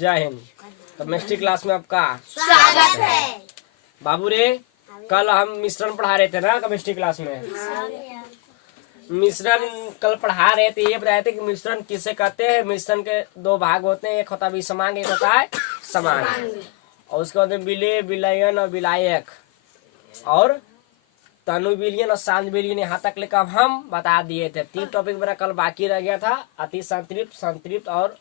जय Hind. Chemistry class में आपका स्वागत है। बाबू रे, कल हम मिश्रण पढ़ा रहे थे ना केमिस्ट्री क्लास में। मिश्रण कल पढ़ा रहे थे, ये बताए थे कि मिश्रण किसे कहते हैं। मिश्रण के दो भाग होते हैं, एक होता है विषमांग, एक होता है समांग। और उसके बाद विलेय, विलयन और विलायक और तनु विलयन और सांद्र विलयन, यहाँ तक लेकर हम बता दिए थे। 3 टॉपिक मेरा कल बाकी रह गया था, अति संतृप्त, संतृप्त और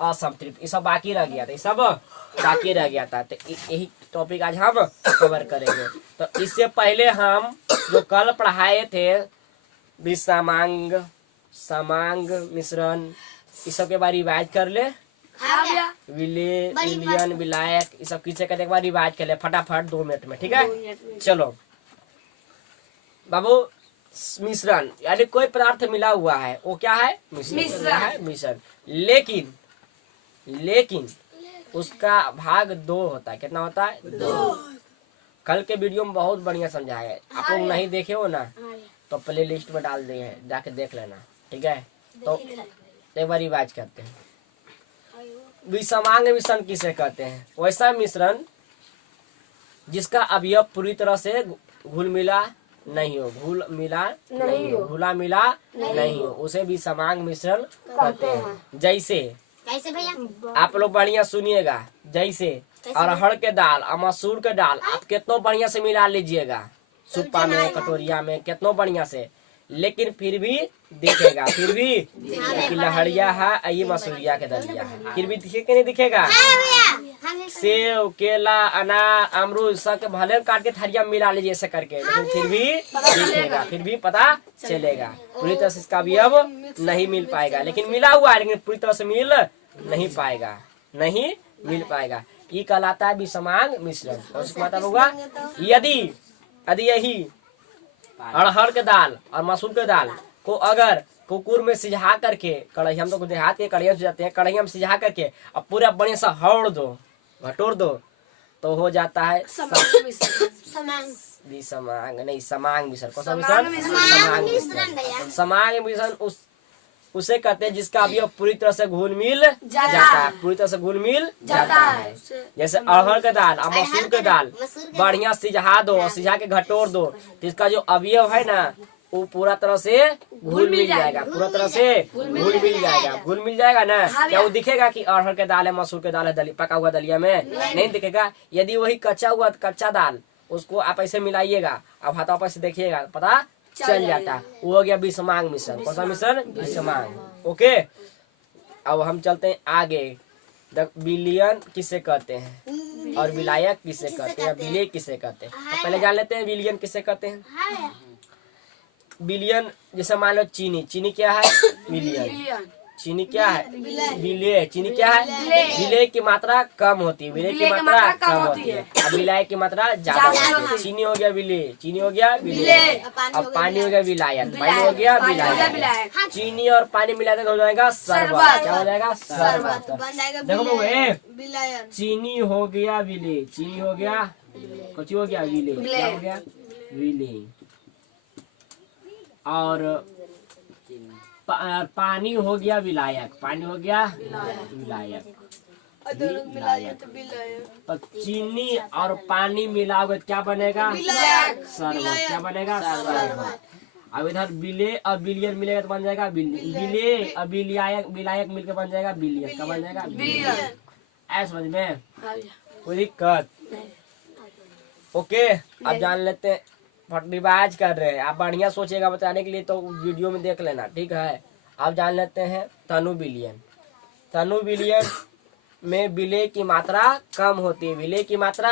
असंतृप्त, ये सब बाकी रह गया था, ये सब बाकी रह गया था। तो यही टॉपिक आज हम कवर करेंगे। तो इससे पहले हम जो कल पढ़ाए थे विषमांग, समांग, मिश्रण, इस सब के बारे में रिवाइज कर ले। विलेय, विलयन, विलायक, ये सब किसे कहते एक बार रिवाइज कर ले फटाफट 2 मिनट में, ठीक है। चलो बाबू, मिश्रण यानी कोई पदार्थ मिला हुआ है, वो क्या है? मिश्रण। लेकिन उसका भाग 2 होता है। कितना होता है? 2। कल के वीडियो में बहुत बढ़िया समझाया है, आप लोग नहीं देखे हो ना तो प्ले लिस्ट में डाल दिए हैं, जाके देख लेना, ठीक है। तो एक बार रिवाइज करते हैं। विषमांग मिश्रण किसे कहते हैं? वैसा मिश्रण जिसका अवयव पूरी तरह से घुल मिला नहीं हो, घुला मिला नहीं हो, उसे विषमांग मिश्रण कहते हैं। जैसे भैया आप लोग बढ़िया सुनिएगा, जैसे अरहर के दाल और मसूर के दाल आप कितना बढ़िया से मिला लीजिएगा, सुप्पा में, कटोरिया में, कितना बढ़िया से, लेकिन फिर भी दिखेगा, कि लहरिया है, ये मसूरिया के दलिया है, फिर भी दिखेगा नहीं दिखेगा। सेव, केला, अनार, अमरूद सब के भले काट के थरिया में मिला लीजिए ऐसे करके, लेकिन फिर भी दिखेगा, फिर भी पता चलेगा। पूरी तरह से इसका अवयव नहीं मिल पाएगा, लेकिन मिला हुआ है, लेकिन पूरी तरह से मिल नहीं पाएगा। ये कहलाता है विषमांग मिश्रण। और उसका मतलब होगा यदि यही अरहर के दाल और मसूर के दाल को अगर कुकर में सिझा करके, कढ़ाई, हम तो देहात के कढ़ाई से जाते हैं, कढ़ाई में सिझा करके अब पूरा बढ़िया सा घटोर दो तो हो जाता है विषमांग, नहीं समांग मिश्रण। कौन सा मिश्रण? समांग मिश्रण उसे कहते हैं जिसका अवयव पूरी तरह से घुल मिल जाता है, पूरी तरह से घुल मिल जाता है। जैसे अरहर के दाल और मसूर के दाल बढ़िया सिझा दो और सिझा के घटोर दो तो इसका जो अवयव है ना वो पूरा तरह से घुल मिल जाएगा, पूरा तरह से घुल मिल जाएगा ना। क्या वो दिखेगा कि अरहर के दाल है, मसूर के दाल है, पका हुआ दलिया में नहीं दिखेगा। यदि वही कच्चा दाल उसको आप ऐसे मिलाइएगा, अब हाथों पर से देखिएगा, पता चल जाता, वो हो गया विषमांग मिश्रण। कौन सा मिश्रण? विषमांग। ओके, अब हम चलते हैं आगे। विलयन किसे कहते हैं और विलायक किसे कहते हैं, विलेय किसे कहते हैं? तो पहले जान लेते हैं विलयन किसे कहते हैं। विलयन जैसे मान लो चीनी क्या है? विलयन। चीनी क्या है? विलेय। चीनी क्या है? विलेय की मात्रा कम होती है, विलेय की मात्रा कम होती है, अब विलाय की मात्रा ज्यादा होती है। चीनी हो गया विलेय, चीनी हो गया विलेय, अब पानी हो गया विलायक, पानी हो गया विलायक। चीनी और पानी मिलाते हो जाएगा शरबत। क्या हो जाएगा? शरबत। देखो बाबू, चीनी हो गया विलेय, चीनी हो गया, कुछ हो गया विलेय, क्या हो गया? विलेय। और पानी हो गया विलायक, पानी हो गया विलायक। तो चीनी और पानी मिलाओगे क्या बनेगा? शरबत। क्या बनेगा? शरबत। अब इधर विलेय और विलयन मिलेगा तो बन जाएगा विलेय और विलायक मिलकर बन जाएगा विलयन। क्या बन जाएगा? विलयन। ऐसा समझ में कोई दिक्कत? ओके, अब जान लेते हैं, रिवाज कर रहे हैं, आप बढ़िया सोचेगा बताने के लिए तो वीडियो में देख लेना, ठीक है। अब जान लेते हैं तनु विलयन। तनु विलयन में विलेय की मात्रा कम होती है, विलेय की मात्रा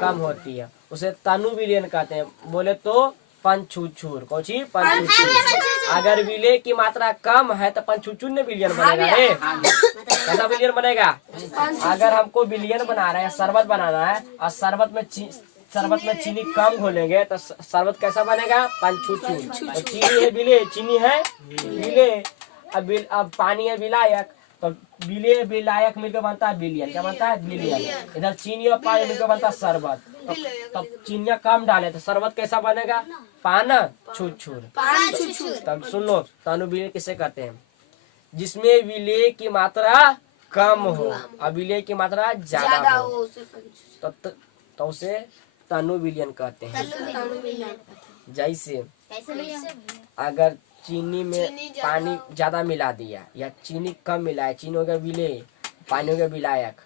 कम होती है, उसे तनु विलयन कहते हैं। बोले तो पंचुछुर। कौन सी? पंचुछुर। अगर विलेय की मात्रा कम है तो पंचुछुर ने विलयन बनेगा। कैसा विलयन बनेगा? अगर हमको विलयन बना रहे हैं, शरबत बनाना है, और शरबत में चीनी कम घोलेंगे तो शरबत कैसा बनेगा? पंचुछुर। तो चीनी है विलेय, चीनी है विलेय, अब पानी है विलायक, तो विलेय विलायक मिलकर बनता है विलयन। क्या बनता है? विलयन। इधर चीनी और पानी मिलकर बनता है शरबत। तब चीनियाँ कम डाले तो शरबत कैसा बनेगा? पानछुछुर। तब सुन लो, तनु विलयन किसे कहते हैं? जिसमें विलेय की मात्रा कम हो और विलय की मात्रा ज्यादा हो तो उसे तनु विलयन कहते हैं। जैसे कैसे भैया? अगर चीनी में पानी ज्यादा मिला दिया या चीनी कम मिलाया, चीनी हो गया विलय, पानी हो गया विलायक,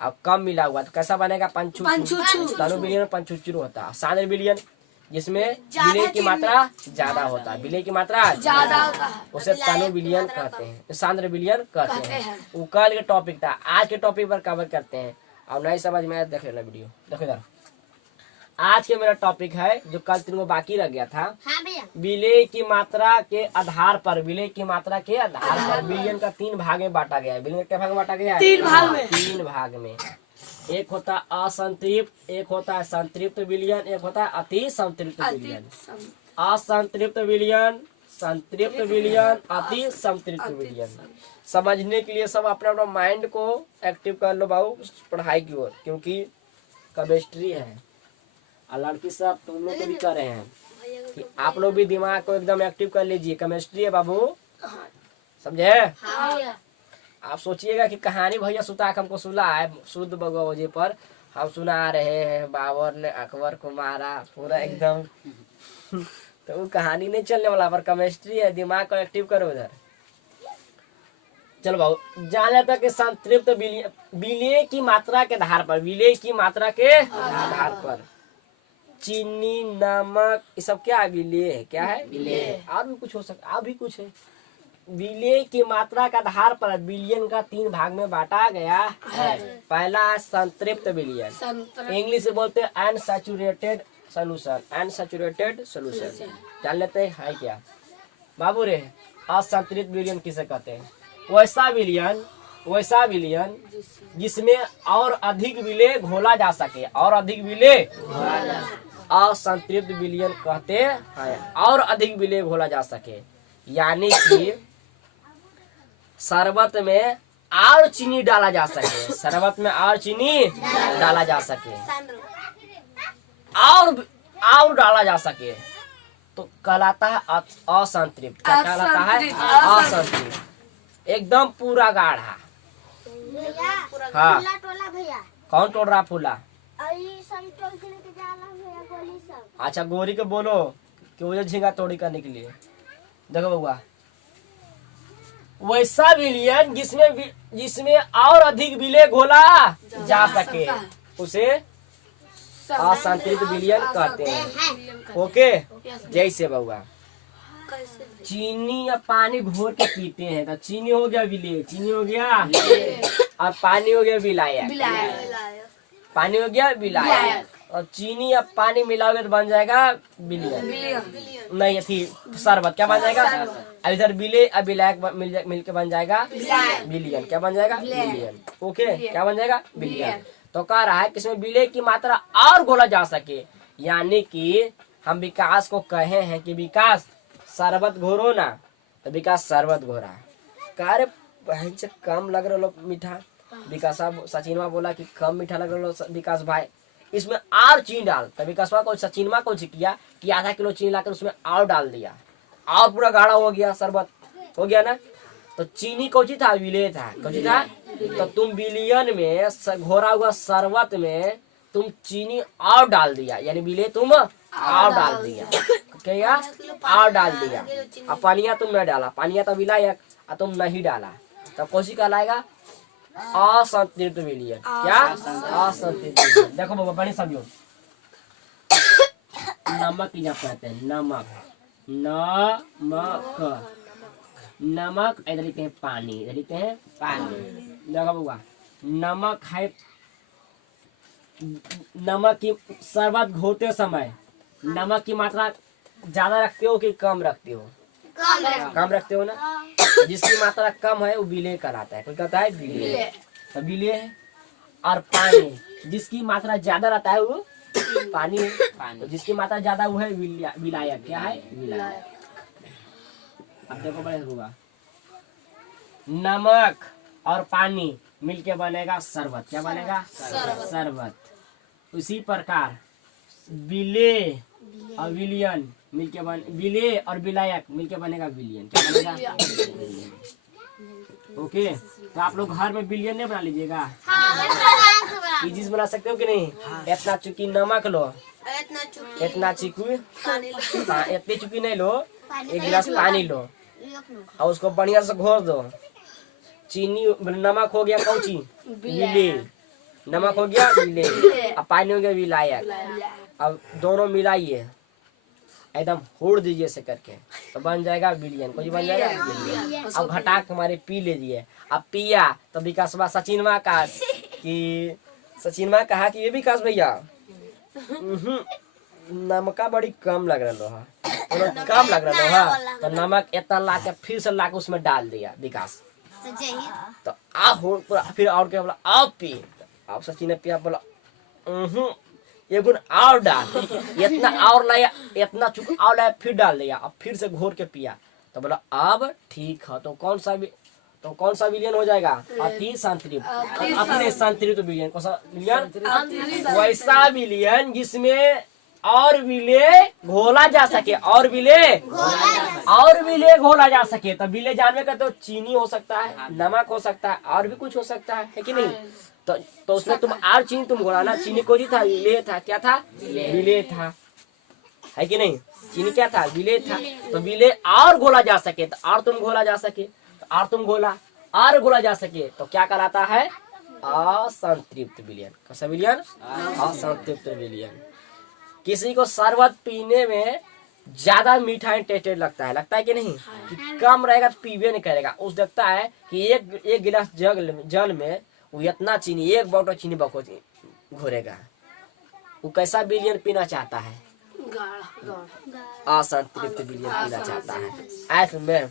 अब कम मिला हुआ तो कैसा बनेगा? पंचुचू। तनु विलयन पंचुचू होता है। सांद्र विलयन जिसमें विलय की मात्रा ज्यादा होता है, विलय की मात्रा ज्यादा होता है, उसे तनु विलयन कहते हैं, सांद्र विलयन कहते हैं। वो कल के टॉपिक था, आज के टॉपिक पर कवर करते हैं। और नहीं समझ में आया देख लेना वीडियो, देखो इधर। आज के मेरा टॉपिक है जो कल 3 को बाकी रह गया था। हाँ भैया। विलय की मात्रा के आधार पर, विलय की मात्रा के आधार पर विलयन का 3 भाग में बांटा गया है। विलयन के भाग में बांटा गया है 3 भाग में। 3 भाग में, एक होता है असंतृप्त, एक होता है संतृप्त विलयन, एक होता है अति संतृप्त विलयन। असंतृप्त विलयन, संतृप्त विलयन, अति संतृप्त विलयन। समझने के लिए सब अपना अपना माइंड को एक्टिव कर लो बाबू पढ़ाई की ओर, क्योंकि केमिस्ट्री है और लड़की सब तुम लोग को भी कर रहे हैं कि आप लोग भी दिमाग को एकदम एक्टिव कर लीजिए। केमिस्ट्री है बाबू, समझे? आप सोचिएगा कि कहानी भैया सुता के हमको सुला है शुद्ध बगौजे पर, हम सुना रहे हैं बाबर ने अकबर को मारा पूरा एकदम तो वो कहानी नहीं चलने वाला, पर केमिस्ट्री है, दिमाग को एक्टिव करो उधर। चलो बाबू जान लेता कि संतृप्त विलय की मात्रा के आधार पर, विलय की मात्रा के आधार पर चीनी, नमक, ये सब क्या है? विलय है। क्या है? विलय। और भी कुछ हो सकता, और भी कुछ है। विलय की मात्रा के आधार पर विलयन का 3 भाग में बांटा गया है। पहला संतृप्त विलयन, इंग्लिश से बोलते हैं अनसैचुरेटेड सोल्यूशन। अनसैचुरेटेड सोल्यूशन जान लेते हैं क्या बाबू रे? असंतृप्त विलयन किसे कहते हैं? वैसा विलयन जिसमें और अधिक विलय घोला जा सके, और अधिक विलय असंतृप्त विलयन कहते हैं, और अधिक विलय घोला जा सके। यानी कि शरबत में और चीनी डाला जा सके, शरबत में और चीनी डाला जा सके, और डाला जा सके तो कहलाता है असंतृप्त। क्या कहलाता है? असंतृप्त। एकदम पूरा गाढ़ा। हाँ, भैया कौन तोड़ रहा फूला? भैया अच्छा गोरी के बोलो कि वो झींगा तोड़ी करने के लिए। देखो बउआ, वैसा विलयन जिसमें और अधिक विलय घोला जा सके उसे असंतृप्त विलयन कहते हैं। ओके, जैसे बउआ चीनी या पानी घोर के पीते हैं तो चीनी हो गया विलय, चीनी हो गया और पानी हो गया विलायक, पानी हो गया विलायक, और चीनी या पानी मिलाओगे तो बन जाएगा विलयन। नहीं थी शरबत, क्या बन जाएगा? अब इधर विलय और विलायक मिलके बन जाएगा विलयन। क्या बन जाएगा? विलयन। ओके, क्या बन जाएगा? विलयन। तो कह रहा है कि इसमें विलय की मात्रा और घोला जा सके, यानी कि हम विकास को कहे हैं कि विकास शरबत घोरो ना, तो विकास शरबत घोरा। कह रहे बहन से कम लग रहा मीठा, विकास सचिनवा बोला कि कम मीठा लग रहा विकास भाई, इसमें और चीनी डाल। तो विकासवा को सचिनवा को किया कि आधा किलो चीनी लाकर उसमें और डाल दिया, और पूरा गाढ़ा हो गया, शरबत हो गया ना। तो चीनी कौची था? विलय था। कौची था? तो तुम विलयन में घोरा हुआ शरबत में तुम चीनी और डाल दिया, यानी विलय तुम और डाल दिया। क्या? और डाल दिया। अब पानिया तुम नहीं डाला, पानिया तो विलायक, और तुम नहीं डाला, तो कौशी कहलाएगा? असंतृप्त विलयन। क्या? असंतृप्त विलयन। देखो बाबा बड़ी समझो, नमक की जब कहते हैं नमक, नमक, नमक इधर लिखते हैं पानी, इधर लिखते हैं पानी। देखो बाबा नमक है, नमक की शरबत घोरते समय नमक की मात्रा ज्यादा रखते हो कि कम रखते हो? कम रखते हो ना। जिसकी मात्रा कम है वो विलय कहलाता है। कोई कहता है विलय, तो विलय है। और पानी जिसकी मात्रा ज्यादा रहता है वो पानी है, तो जिसकी मात्रा ज्यादा वो है विलायक। क्या है? विलायक। अब देखो बड़े होगा, नमक और पानी मिलके बनेगा शरबत। क्या बनेगा? शरबत। उसी प्रकार विलय और विलयन मिलके विलय और विलायक मिलके बनेगा विलयन। क्या बनेगा? ओके, तो आप लोग घर में बिलियन नहीं बना लीजिएगा। इजिस बना सकते हो कि नहीं? इतना चुकी नमक लो, इतना चुकी हाँ इतनी चुकी नहीं लो, 1 गिलास पानी लो और उसको बढ़िया से घोर दो। चीनी नमक हो गया कौची विले, नमक हो गया विले, अब पानी हो गया विलायक। अब दोनों मिलाइए, एकदम होड़ दीजिए ऐसे करके, तो बन जाएगा बिलियन। कुछ बन जाएगा बिलियन। अब घटा के हमारे पी लीजिए। अब पिया तो विकासवा सचिनवा का कि सचिनवा कहा कि ये विकास भैया नमका बड़ी कम लग रहा है, कम लग रहा है, तो नमक इतना ला के फिर से ला के उसमें डाल दिया विकास। तो फिर और क्या बोला आप पी, आप सचिन ने पिया, बोला ये गुण और डाल, इतना और लाया, इतना चुक और लाया, फिर डाल दिया। अब फिर से घोर के पिया, तो बोला अब ठीक है। तो कौन सा विलियन हो जाएगा? अति संतृप्त। अपने संतृप्त विलियन। कौन सा विलियन? वैसा विलियन जिसमें और विले घोला जा सके, और विले घोला जा सके। तो विले जानने का तो चीनी हो सकता है, नमक हो सकता है, और भी कुछ हो सकता है कि नहीं? तो उसमें तुम और चीनी तुम घोला ना। चीनी कोई था, विले था। क्या था? विले था, है कि नहीं? चीनी क्या था? विले था। तो विले और घोला जा सके, तो और तुम घोला जा सके, तो और तुम घोला और घोला जा सके, तो क्या कहलाता है? असंतृप्त विलियन। कैसा विलियन? असंतृप्त विलियन। किसी को शरबत पीने में ज्यादा मीठा टेस्टेड लगता है कि नहीं? कि कम रहेगा तो पीबे नहीं करेगा। उस देखता है कि एक गिलास जल में वो इतना चीनी, 1 बॉटल चीनी बखोती घोरेगा। वो कैसा विलियन पीना चाहता है? असंतृप्त विलियन पीना चाहता है। ऐसे में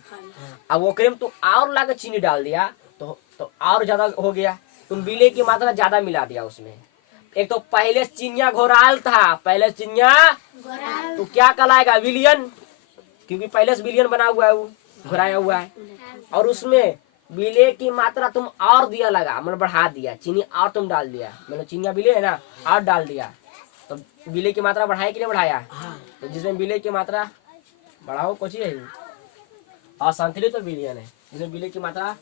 अब वो क्रीम तो और ला के चीनी डाल दिया, तो और ज्यादा हो गया। तुम विले की मात्रा ज्यादा मिला दिया उसमें। एक तो पहले चिनिया घोराल था, पहले चिनिया तो क्या कहलाएगा? विलियन, क्योंकि पहले से विलियन बना हुआ है, वो घोराया हुआ है। और उसमें विले की मात्रा तुम और दिया लगा, मतलब बढ़ा दिया, चीनी और तुम डाल दिया, मतलब चिनिया विले है ना, और डाल दिया। तो विले की मात्रा बढ़ाया कि नहीं बढ़ाया? तो जिसमें विले की मात्रा बढ़ाओ कुछ है असंतुलित तो विलियन है। जिसमें विले की मात्रा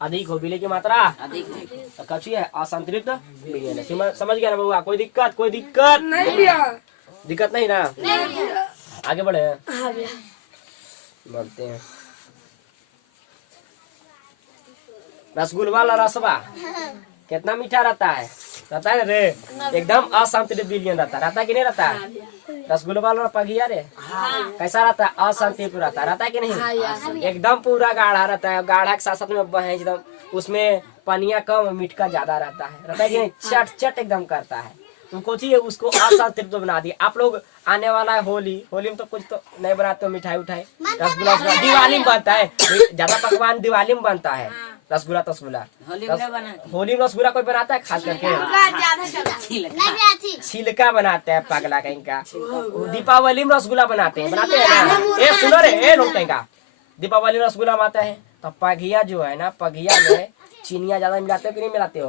अधिक हो, विले की मात्रा अधिक तो कछी है असंतुलित विलियन है। समझ गया ना बउआ? कोई दिक्कत नहीं भैया? दिक्कत नहीं ना? आगे बढ़े, बढ़ते हैं। रसगुल्ला वाला रसवा कितना मीठा रहता है ना रे? एकदम असंतुलित विलियन रहता है कि नहीं रहता? रसगुल्ला वाला पगिया रे कैसा रहता है? असंतुलित रहता है कि नहीं? एकदम पूरा गाढ़ा रहता है, गाढ़ा के साथ साथ में बहे एकदम, उसमें पनिया कम, मीठा ज्यादा रहता है कि नहीं? चट चट एकदम करता है। तुमको चाहिए उसको असंतुलित बना दिया। आप लोग आने वाला है होली में तो कुछ तो नहीं बनाते हो, मिठाई उठाई, रसगुल्ला दिवाली में बनता है, ज्यादा पकवान दिवाली में बनता है। रसगुल्ला होली में रसगुल्ला कोई बनाता है? खास करके छिलका बनाते हैं पगला कहीं का। दीपावली में रसगुल्ला बनाते हैं ना? ए सुनो रे, ए लोग कहीं का दीपावली में रसगुल्ला बनाते हैं। तो पगिया जो है ना, पगिया में चीनिया ज्यादा मिलाते हो कि नहीं मिलाते हो?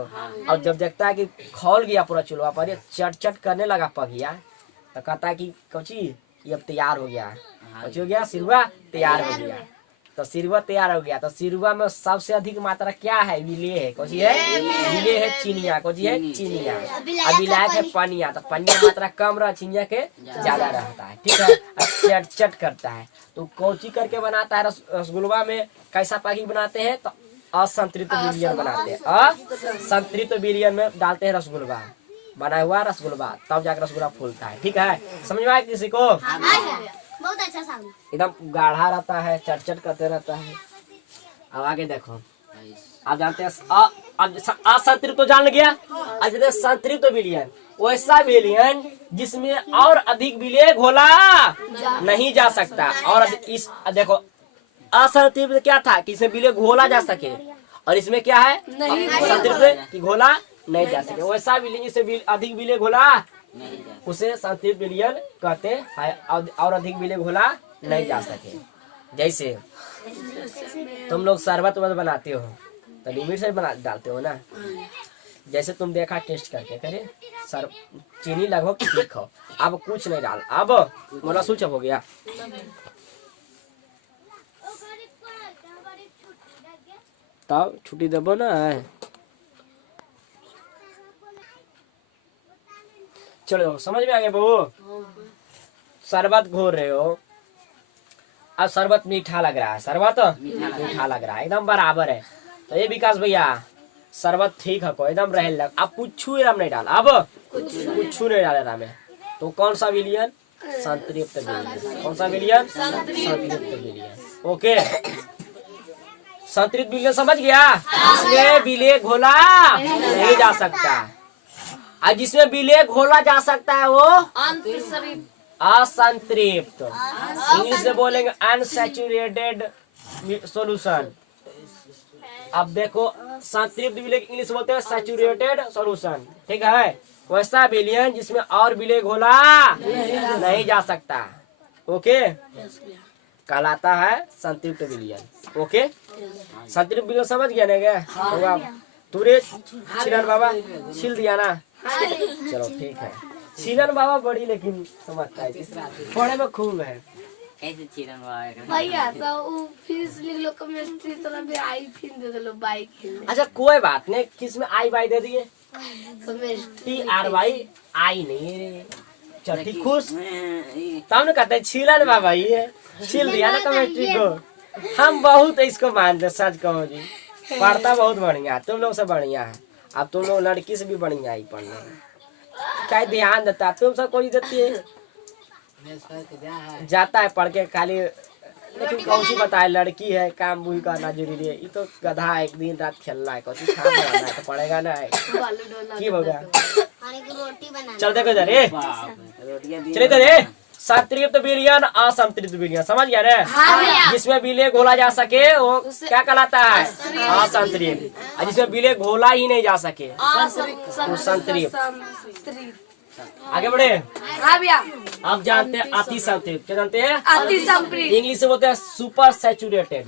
और जब देखता है कि खौल गया पूरा चूल्हा पर, चट चट करने लगा पगिया, तो कहता है कि कौची ये अब तैयार हो गया, कौची हो गया? सिरवा तैयार हो गया। तो सिरवा तैयार हो गया, तो सिरवा में सबसे अधिक मात्रा क्या है? विले है। कौची है? विले है चिनिया। कौची है? चिनिया। अब विलायक है पनिया, तो पनिया मात्रा कम रहा, चिनिया के ज्यादा रहता है, ठीक है? चट चट करता है। तो कौची करके बनाता है? रसगुल्ला में कैसा पैकिंग बनाते हैं? तो असंतृप्त विलियन बनाते हैं। असंतृप्त विलियन में डालते हैं रसगुल्ला, बना हुआ रसगुल्ला, तब जाकर रसगुल्ला फूलता है, ठीक है? समझ में आया किसी को? बहुत अच्छा साहब। एकदम गाढ़ा रहता है, चट चट करते रहता है। अब आगे देखो, आप जानते हैं असंतृप्त तो जान गया। अब जैसे संतृप्त विलियन, वैसा विलियन जिसमें और अधिक विले घोला नहीं जा सकता। और इस देखो असंतृप्त क्या था कि इसमें विले घोला जा सके, और इसमें क्या है? संतृप्त कि घोला नहीं जा सके। वैसा विलियन जिससे अधिक विले घोला उसे संतृप्त विलियन कहते हैं, और अधिक विले घोला नहीं जा सके। जैसे तुम लोग शरबत बनाते हो तो लिमिट से डालते हो ना। जैसे तुम देखा टेस्ट करके, करे सर चीनी लगभग ठीक हो, अब कुछ नहीं डाल, अब मोला स्विच हो गया। तब छुट्टी देबो ना है। चलो समझ में आ गया बहू। शरबत घोर रहे हो, अब शरबत मीठा लग रहा है, शरबत मीठा लग रहा है, एकदम बराबर है। तो ये विकास भैया शरबत ठीक है को एकदम रहे लग। अब कुछ नहीं डाला, अब कुछ नहीं डाले में। तो कौन सा विलियन? संतृप्त विलियन। कौन सा विलियन? संतृप्त विलियन। ओके, संतृप्त विलियन समझ गया। इसमें विलेय घोला नहीं जा सकता, और जिसमें विलेय घोला जा सकता है वो असंतृप्त। इंग्लिश से बोलेंगे अनसैचुरेटेड सॉल्यूशन। अब देखो संतृप्त विलेय इंग्लिश बोलते हैं सैचुरेटेड सॉल्यूशन, ठीक है। वैसा विलयन जिसमें और विलेय घोला नहीं जा सकता, ओके, कहलाता है संतृप्त विलयन। ओके, संतृप्त विलयन समझ गया ना? क्या तुरे छिलन बाबा छिल दिया ना? चलो ठीक है। छिलन बाबा बड़ी लेकिन समझता है, पढ़े में खूब है। ऐसे चिरन भैया तो वो फीस लिख लो, केमिस्ट्री तो भी आई फिर दे दो बाइक। अच्छा कोई बात नहीं, किस में आई बाई दे दिए? केमिस्ट्री TRY आई नहीं। चल ठीक, खुश तब न कहते छिलन बाबा ये छिल दिया ना केमिस्ट्री को। हम बहुत इसको मानते, सच कहो जी, पढ़ता बहुत बढ़िया, तुम लोग से बढ़िया है। अब तुम लोग लड़की से भी बढ़िया ही पढ़ने में क्या ध्यान देता, तुम सब कोई देती है जाता है पढ़ के खाली। लेकिन कौन सी बताए, लड़की है काम भी करना जरूरी है। ये तो गधा है, एक दिन रात खेलना है, कौन सी खाना बनाना है तो पड़ेगा ना की होगा। रोटी बनाना। चल देखो जरे, चले रे। संतृप्त विलयन असंतृप्त विलयन समझ गया रे? जिसमें विलेय घोला जा सके वो क्या कहलाता है? असंतृप्त। और जिसमें विलेय घोला ही नहीं जा सके वो संतृप्त। आगे बढ़े। अब जानते हैं अति संतृप्त। क्या जानते हैं? अति संतृप्त। इंग्लिश से बोलते हैं सुपर सैचुरेटेड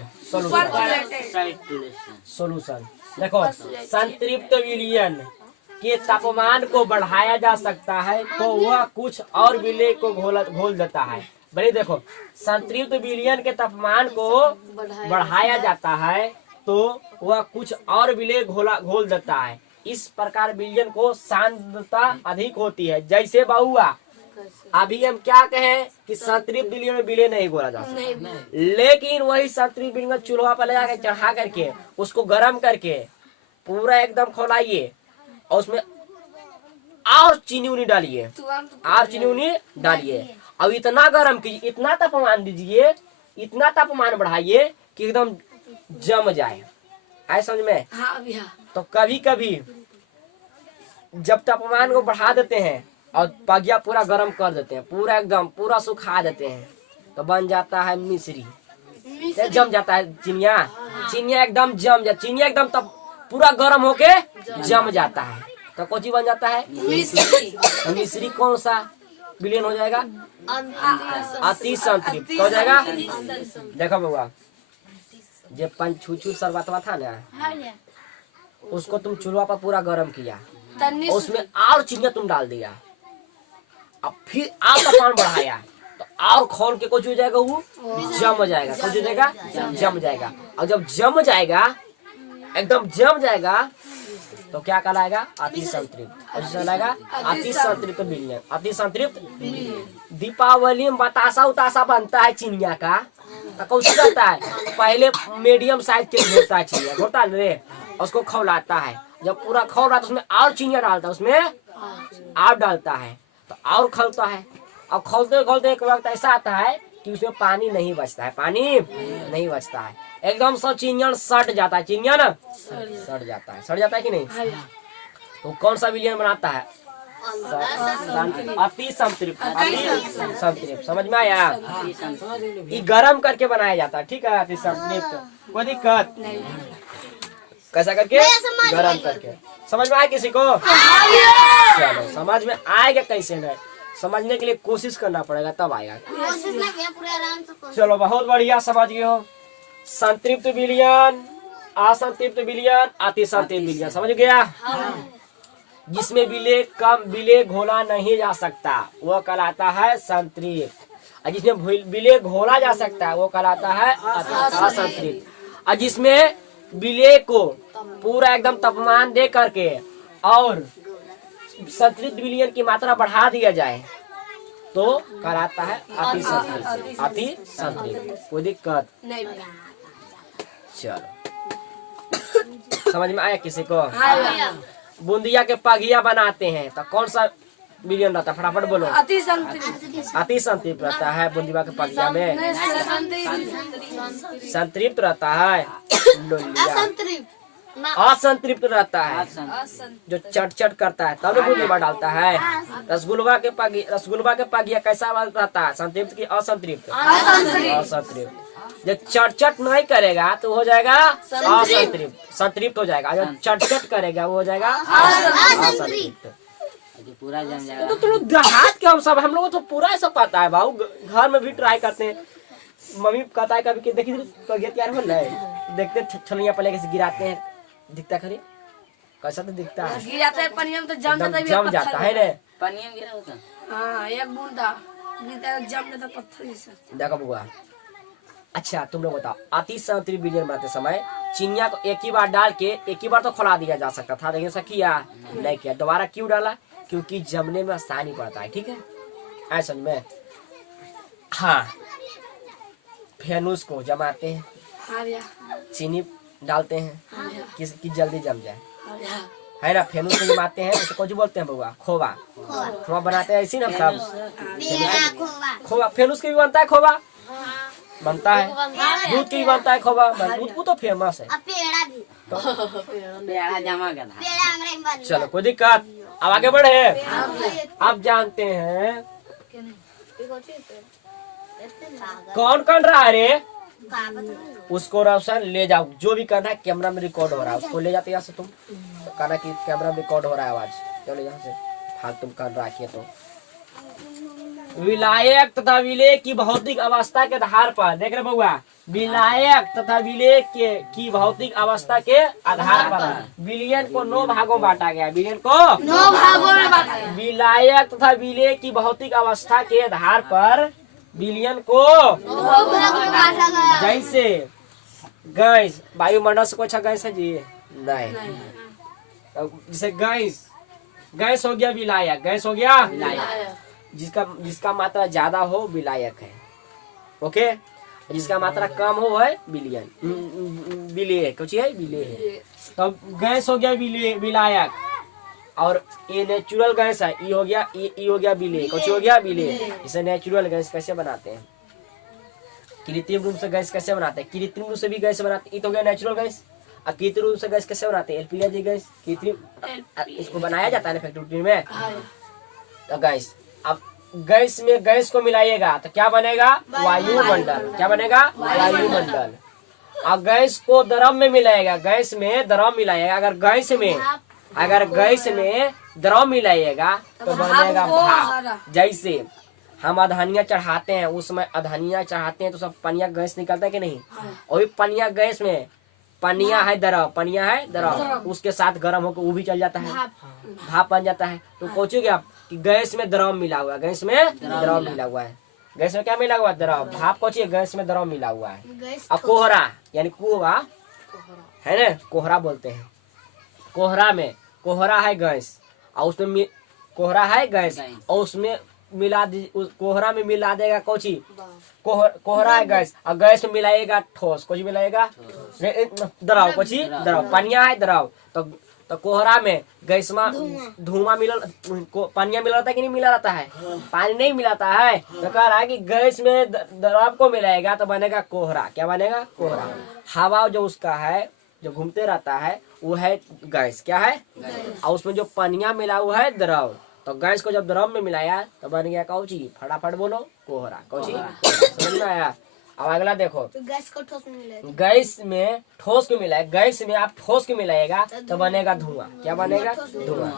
सॉल्यूशन। देखो संतृप्त विलयन के तापमान को बढ़ाया जा सकता है तो वह कुछ और विलेय को घोल देता है। बड़ी देखो, संतृप्त विलयन के तापमान को बढ़ाया जाता है तो वह कुछ और विलेय घोल देता है। इस प्रकार विलयन को सांद्रता अधिक होती है। जैसे बहुआ, अभी हम क्या कहें कि संतृप्त विलयन में विलेय नहीं घोला जा सकता, लेकिन वही संतृप्त विलयन चूल्हा पर ले जाकर चढ़ा करके उसको गर्म करके पूरा एकदम खौलाइए और उसमें और चीनी उनी डालिए, और चीनी उनी डालिए, अब इतना गर्म कीजिए, इतना तापमान दीजिए, इतना तापमान बढ़ाइए कि एकदम जम जाए। आए समझ में? तो कभी कभी जब तापमान को बढ़ा देते हैं और पगिया पूरा गर्म कर देते हैं, पूरा एकदम पूरा सुखा देते हैं, तो बन जाता है मिश्री। जम जाता है चिनिया एकदम जम जाता, चिनिया एकदम तब पूरा गर्म होके जम जाता है तो कोची बन जाता है मिश्री। तो मिश्री कौन सा विलयन हो जाएगा? अति संतृप्त हो जाएगा। देखो बउआ, जब पंचछूछू शरबतवा था ना, उसको तुम चूल्हा पर पूरा गर्म किया, उसमें और चीनी तुम डाल दिया, अब फिर और तापमान बढ़ाया तो और खोल के कुछ हो जाएगा, वो जम जाएगा। कुछ हो जाएगा, जम जाएगा। और जब जम जाएगा, एकदम जम जाएगा, तो क्या कहलाएगा? अति संतृप्त। अति संतृप्त विलयन। अति संतृप्त। दीपावली में बतासा उतासा बनता है चिनिया का, तो कैसे करता है? पहले मीडियम साइज के घोरता है चिनिया, घोरता है रे, उसको खौलाता है। जब पूरा खौल रहा है तो उसमें और चिनिया डालता है, उसमें और डालता है तो और खौलता है। और खोलते खोलते एक वक्त ऐसा आता है कि उसमें पानी नहीं बचता है, पानी नहीं बचता है, एकदम सब चिनियन सट जाता है, चिनिया ना सट जाता है कि नहीं? तो कौन सा विलयन बनाता है? अति संतृप्त। अति संतृप्त समझ में आया? ये गरम करके बनाया जाता है, ठीक है? अति संतृप्त कोई दिक्कत? कैसा करके? गरम करके। समझ में आया किसी को? चलो समझ में आएगा, कैसे नहीं समझने के लिए कोशिश करना पड़ेगा तब आएगा। चलो बहुत बढ़िया, समझ गए हो। संतृप्त विलयन, असंतृप्त विलयन, अति संतृप्त विलयन समझ गया? जिसमें विलेय घोला नहीं जा सकता वो कहलाता है संतृप्त, और जिसमें विलेय घोला जा सकता है वो कहलाता है असंतृप्त। और जिसमें विलेय को पूरा एकदम तापमान दे करके और संतृप्त विलयन की मात्रा बढ़ा दिया जाए तो कहलाता है अति संतृप्त। अति संतृप्त। कोई दिक्कत नहीं चलो समझ में आया किसी को? हाँ बूंदिया के पगिया बनाते हैं तो कौन सा विलयन रहता है? फटाफट बोलो। अति संतृप्त। अति संतृप्त रहता है बूंदिया के पगिया में, संतृप्त रहता है लोलिया असंतृप्त रहता है जो चट चट करता है तब बूंदी डालता है। रसगुल्ला के पगिया कैसा रहता है? संतृप्त की असंतृप्त? असंतृप्त। जो चट चट नहीं करेगा तो हो जाएगा असंतृप्त, संतृप्त हो जाएगा। जो चट चट करेगा वो हो जाएगा असंतृप्त। पूरा जम जाएगा। तो तुम देहात के हम लोगों को तो पूरा सब पता है भाऊ, घर में भी ट्राई करते हैं। मम्मी कहता है कभी कि देखिए पगिया तैयार हो रहा देखते छलिया पहले कैसे गिराते हैं, दिखता खरी कैसा तो दिखता है, गिराता है पानी में तो जम जाता है, जम जाता है रे। पानी में गिरा होता। हाँ एक बूंदा गिरता है जम जाता है पत्थर जैसा। देखो बुआ, अच्छा तुम लोग बताओ, अति संतृप्त विलयन बनाते समय चिनिया को एक ही बार डाल के एक ही बार तो खोला दिया जा सकता था, लेकिन ऐसा किया नहीं किया। दोबारा क्यों डाला? क्योंकि जमने में आसानी पड़ता है। ठीक है ऐसा में। हाँ फेनुस को जमाते हैं, हाँ भैया चीनी डालते हैं हाँ भैया कि जल्दी जम जाए, हाँ भैया है ना। फेनुस को जमाते हैं उसे कौन बोलते हैं बउआ? खोवा। खोवा बनाते हैं इसी ना सब। खोवा फेनुस के भी बनता है, खोवा बनता है, दूध की भी बनता है खोवा। दूध को तो फेमस है। पेड़ा भी, बेड़ा जमा कर पेड़ा हमरा में बन चलो कोई दिक्कत, अब आगे बढ़े। अब जानते हैं कौन कर रहा है रे? उसको रोशन ले जाओ, जो भी करना है कैमरा में रिकॉर्ड हो रहा है उसको ले जाते यहाँ से। तुम तो कहना कि कैमरा में रिकॉर्ड हो रहा है आवाज, चलो यहाँ से हाथ तुम कर रखिए। तो विलायक तथा विलेय की भौतिक अवस्था के आधार पर, देख रहे बउआ, विलायक तथा विलेय की भौतिक अवस्था के आधार पर विलयन को 9 भागों में बांटा गया। विलयन को 9 भागों में बांटा गया। विलायक तथा विलेय की भौतिक अवस्था के आधार पर विलयन को 9 भागों में बांटा गया। जैसे गैस, वायुमंडल से कोई अच्छा गैस है जी? नहीं। जैसे गैस हो गया विलायक, गैस हो गया जिसका मात्रा ज्यादा हो विलायक है, ओके। जिसका मात्रा कम हो है विलयन, विलेय कुछ है, विलेय है। तो गैस हो गया विलायक, और ये नेचुरल गैस है, ई हो गया विलेय, कुछ हो गया विलेय। इसे नेचुरल गैस कैसे बनाते हैं? कृत्रिम रूप से गैस कैसे बनाते हैं? कृत्रिम रूप से भी गैस बनाते हैं, ये तो हो गया नेचुरल गैस। अब कृत्रिम रूप से गैस कैसे बनाते हैं? एलपीजी गैस कृत्रिम इसको बनाया जाता है ना फैक्ट्री में। तो गैस, अब गैस में गैस को मिलाइएगा तो क्या बनेगा? वायुमंडल। क्या बनेगा? वायुमंडल। अब गैस को द्रव में मिलाएगा, गैस में द्रव मिलाएगा। अगर गैस में द्रव मिलाइएगा तो बनेगा भाप। जैसे हम अधनिया चढ़ाते हैं, उसमें अधनिया चढ़ाते हैं तो सब पनिया गैस निकलता है कि नहीं? और पनिया गैस में पनिया है द्रव, उसके साथ गर्म होकर वो भी चल जाता है, भाप बन जाता है। तो सोचोगे आप कि गैस में द्रव मिला हुआ है, गैस में द्रव मिला हुआ है। गैस में क्या मिला हुआ है? द्रव। भाप कोची? गैस में द्रव मिला हुआ है। अब कोहरा यानी कुआ है ना, कोहरा बोलते हैं। कोहरा है गैस, और उसमें कोहरा है गैस, और उसमें कोहरा में मिला देगा कोची? कोहरा है गैस, और गैस में मिलाएगा ठोस, कुछ मिलाएगा द्रव, कुछ द्रव, पनिया है द्रव। तो कोहरा में गैस में धुआं मिला, पनिया मिला रहता है कि नहीं मिला रहता है? पानी नहीं मिलाता है। तो कह रहा है कि गैस में द्रव को मिलाएगा तो बनेगा कोहरा। क्या बनेगा? कोहरा। हवा जो उसका है, जो घूमते रहता है, वो है गैस। क्या है? और उसमें जो पनिया मिला हुआ है द्रव। तो गैस को जब द्रव में मिलाया तो बन गया कौची? फटाफट बोलो, कोहरा। कौची? समझ में आया? अब अगला देखो, तो गैस को ठोस में मिलाएगा। गैस में ठोस को मिलाए, गैस में आप ठोस को मिलाएगा तो बनेगा धुआं। क्या बनेगा? धुआं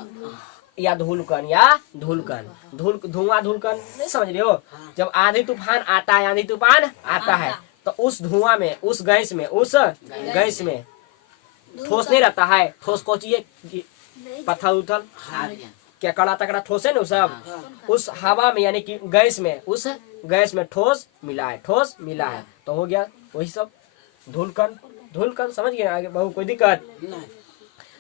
या धूलकण, धुआं धूलकण नहीं समझ रहे हो? जब आंधी तूफान आता है तो उस धुआं में, उस गैस में ठोस नहीं रहता है। ठोस को चाहिए पत्थर उथल क्या कड़ा तकड़ा ठोस है ना सब, उस हवा में यानी कि गैस में, उस गैस में ठोस मिला है तो हो गया वही सब धूलकण। धुल कर समझ गए आगे बहु कोई दिक्कत।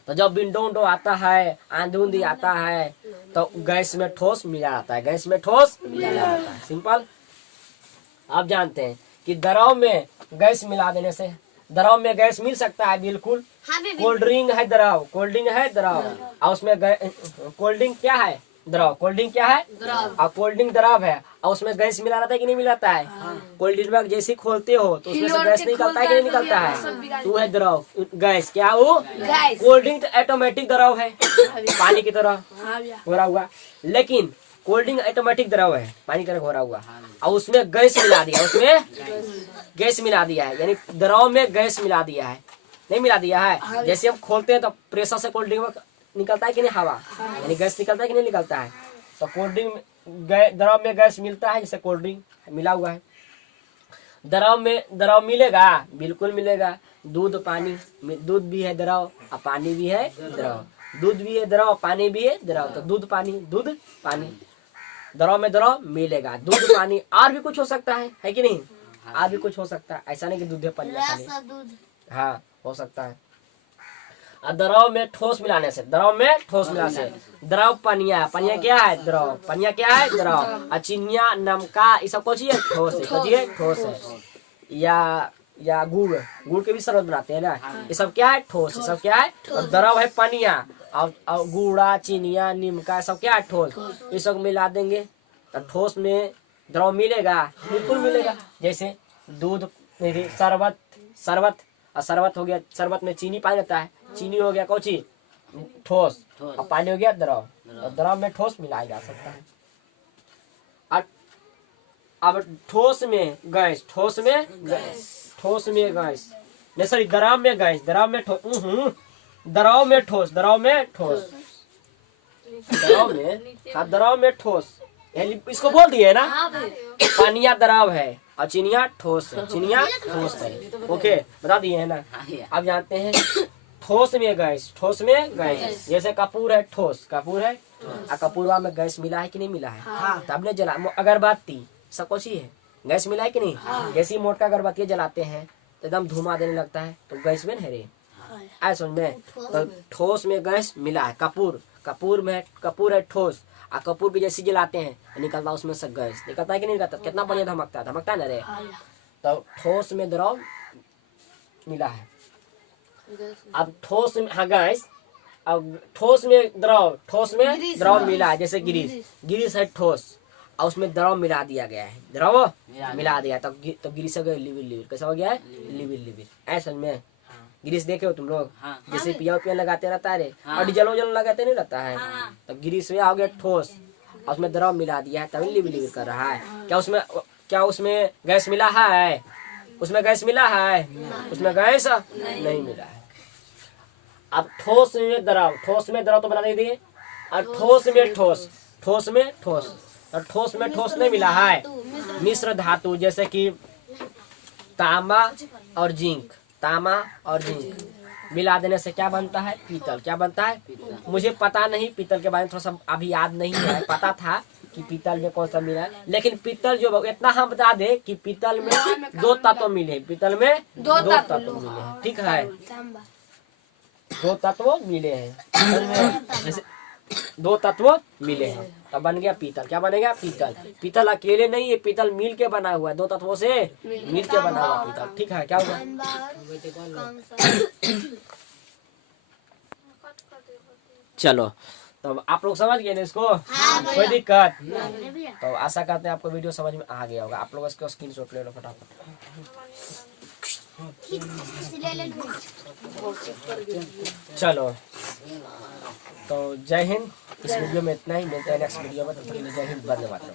तो जब विंडो आता है, आंधी उंधी आता है, तो गैस में ठोस मिला जाता है, गैस में ठोस मिला जाता है। सिंपल। आप जानते हैं कि द्रव में गैस मिला देने से द्रव में गैस मिल सकता है, बिल्कुल। कोल्ड ड्रिंक है द्रव, कोल्ड ड्रिंक है द्रव, और उसमें कोल्ड ड्रिंक क्या है? द्रव। कोल्ड ड्रिंक क्या है? और कोल्ड ड्रिंक द्रव है, और उसमें गैस मिला रहता है कि नहीं मिलाता है? कोल्ड ड्रिंक में जैसे खोलते हो तो उसमें से गैस निकलता है कि नहीं निकलता है? तो है द्रव गैस। क्या वो? कोल्ड ड्रिंक तो ऑटोमेटिक द्रव है, पानी की तरह घोरा हुआ। लेकिन कोल्ड ड्रिंक ऑटोमेटिक द्रव है, पानी की तरह घोरा हुआ, और उसमें गैस मिला दिया, उसमें गैस मिला दिया है, यानी द्रव में गैस मिला दिया है, नहीं मिला दिया है। जैसे हम खोलते हैं तो प्रेशर से कोल्ड ड्रिंक निकलता है कि नहीं हवा, यानी गैस निकलता है कि नहीं निकलता है? तो कोल्ड ड्रिंक द्रव में गैस मिलता है, जैसे कोल्ड ड्रिंक मिला हुआ है। द्रव मिलेगा, बिल्कुल मिलेगा। दूध पानी, दूध भी है द्रव और पानी भी है द्रव, दूध भी है द्रव पानी भी है द्रव, तो दूध पानी द्रव में द्रव मिलेगा। दूध पानी और भी कुछ हो सकता है कि नहीं? और भी कुछ हो सकता है, ऐसा नहीं कि दूध पानी पानी। हाँ, हो सकता है। द्रव में ठोस मिलाने से, द्रव में ठोस मिलाने से द्रव पनिया, पनिया क्या है? द्रव। पनिया क्या है? द्रव। अचिनिया नमका ये सब कुछ ठोस है, ठोस है। या गुड़ के भी शरबत बनाते हैं ना, ये सब क्या है? ठोस। ये सब क्या है? और द्रव है पनिया, और गुड़ा, चिनिया, निमका सब क्या है? ठोस। ये सब मिला देंगे तो ठोस में द्रव मिलेगा, बिल्कुल मिलेगा। जैसे दूध, शरबत और शरबत हो गया, शरबत में चीनी पानी रहता है, चीनी हो गया कौची? ठोस, और पानी हो गया द्रव, और द्रव में ठोस मिलाया जा सकता है। अब ठोस में गैस, नहीं सॉरी, द्रव में गैस, द्रव में ठोस, इसको बोल दिए ना। पानिया द्रव है और चिनिया ठोस है, ओके, बता दिए है ना। अब जानते हैं ठोस में गैस, जैसे कपूर है, ठोस कपूर है, और कपूरवा में गैस मिला है कि नहीं मिला है? तब ने जला, अगरबत्ती सब कुछ ही है, गैस मिला है कि नहीं? जैसे मोटका अगरबत्ती जलाते हैं तो एकदम धुआं देने लगता है, तो गैस में है रे, ऐसा समझ में। तो ठोस में गैस मिला है, कपूर है ठोस, और कपूर भी जैसे जलाते हैं निकलता है उसमें से गैस, निकलता है कि नहीं निकलता? कितना बढ़िया धमकता है ना रे। तो ठोस में द्रव मिला है। अब ठोस में, हाँ गैस, अब ठोस में द्रव मिला है, जैसे गिरीश है ठोस, और उसमें द्रव मिला दिया गया है, द्रव मिला दिया तो गिरीश हो गया लिविल। कैसा हो गया है? लिविल। ऐसा में गिरीश देखे हो तुम लोग? जैसे पिया लगाते रहता है रे, और डीजल लगाते नहीं रहता है, तो गिरीश में हो गया ठोस, और उसमें द्रव मिला दिया है, तभी लिविल कर रहा है। क्या उसमें गैस मिला है? उसमें गैस मिला है? उसमें गैस नहीं मिला है। अब ठोस में द्रव तो बना दीजिए, और ठोस में ठोस नहीं मिला है। मिश्र धातु, जैसे कि तांबा और जिंक मिला देने से क्या बनता है? पीतल। क्या बनता है? मुझे पता नहीं पीतल के बारे में, थोड़ा सा अभी याद नहीं है, पता था कि पीतल में कौन सा मिला है, लेकिन पीतल जो इतना हम बता दे कि पीतल में दो तत्व मिले, पीतल में दो तत्व मिले हैं, ठीक है? दो तत्व मिले हैं, जैसे दो तत्व मिले हैं, तब बन गया पीतल। क्या बनेगा? पीतल अकेले नहीं है, पीतल मिल के बना हुआ है, दो तत्वों से मिल के बना हुआ पीतल, ठीक है? क्या होगा? चलो, तो आप लोग समझ गए ना इसको? कोई दिक्कत? तो आशा करते हैं आपको वीडियो समझ में आ गया होगा। आप लोग इसको स्क्रीनशॉट ले लो फटाफट। चलो, तो जय हिंद। इस वीडियो में इतना ही, मिलते हैं नेक्स्ट वीडियो में। तब तक के लिए जय हिंद, वंदे मातरम।